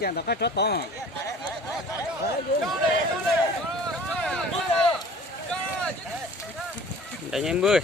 Chàng tao cái chó to à? Đánh em bơi.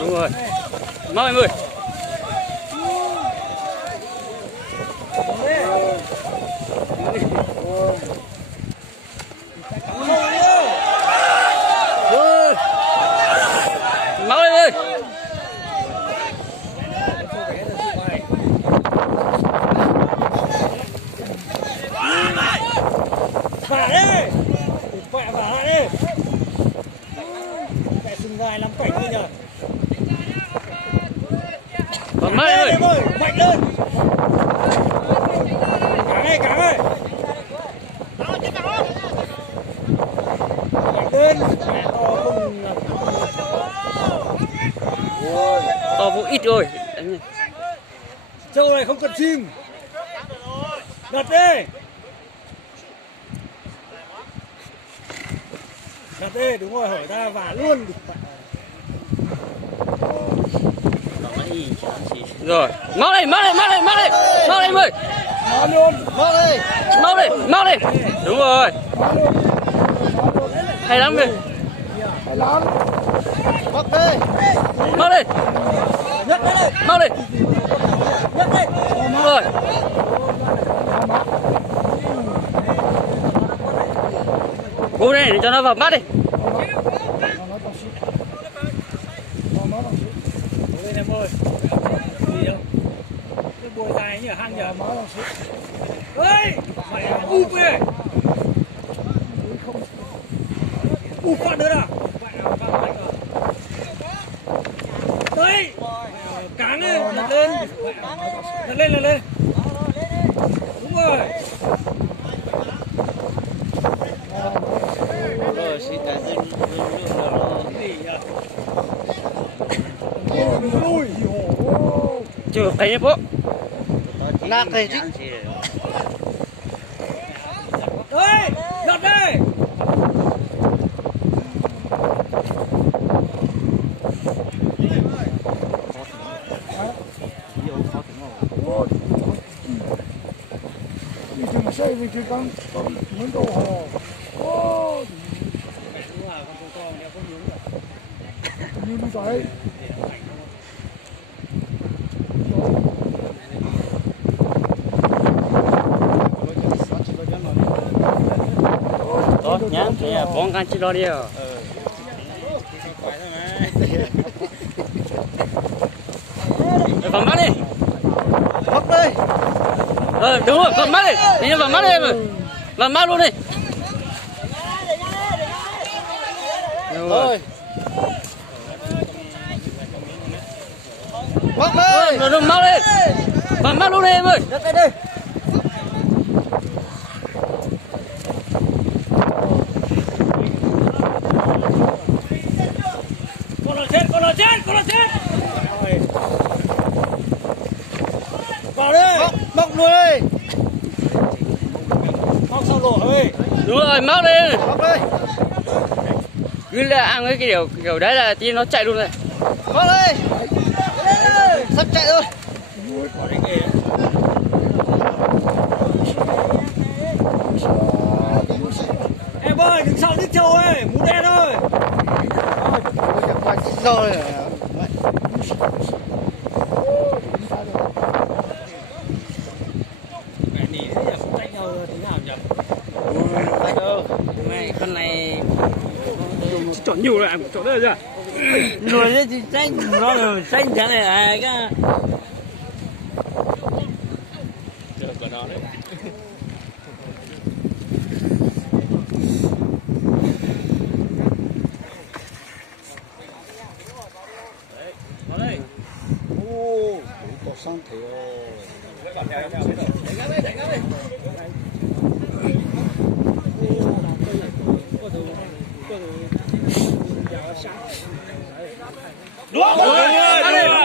Đúng rồi. Mau em ơi. Mau em ơi. Vả đi. Vả lại đi. Mẹ sừng dài lắm cảnh thôi nhờ. Mạnh lên ơi, mạnh lên. Cáng ơi. Mạnh lên. to vụ ít rồi. Châu này không cần chim. Đặt đi. Đặt đi, đúng rồi, hỏi ta vả luôn. Rồi, mau lên em ơi. Mau lên. Đúng rồi. Hay lắm kìa. Bắt đi. Mau lên. Nhấc lên. Mau lên. Nhấc đi. Đúng rồi. Cố này để cho nó vào mắt đi. Lên em ơi. Gì đâu? Cái bùi dài như ở hang nhờ. Ơi! Mày u kìa. U con nữa nào. Đấy. Cáng lên, lật lên. Lật lên. Đúng rồi. Rồi, xin cảm ơn. Chưa thấy nhé bố. Nạc thầy chứ. Đấy, lật đi. Đừng xây vì cái con muốn đồ hồ. Ô. Như vậy. Đó, nhá, thì bóng gan chỉ đó đi à. Vào mắt đi. Bắt đi. Đúng rồi, vào mắt đi. Đi vào mắt đi em ơi. Vào mắt luôn đi. Rồi. Bắt đi. Rồi, mau lên. Vào mắt luôn đi em ơi. Nhấc đi. Con là chết. Vào đi. Móc luôn đi. Móc sau lỗ ơi. Đúng rồi, móc đi. Móc đi. Cứ là ăn cái kiểu đấy là tí nó chạy luôn này. Móc đi. có đấy kìa. Em ơi, đừng sợ nước trâu ơi, mũ đen ơi. Rồi. Mẹ ní thế giờ không trách nhau thế nào nhỉ? Này con này Chọn nhiều lại, chọn đây chưa? rồi đấy thì tranh nó rồi tranh thế này à cái Được của nó đấy. Đấy, nó đây. Ô, có sang thế rồi. đúng rồi mắt đi rồi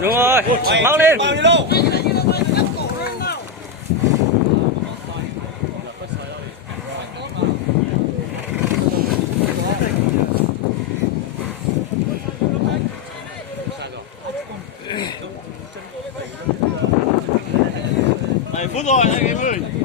đúng rồi mau lên Phút rồi anh em ơi.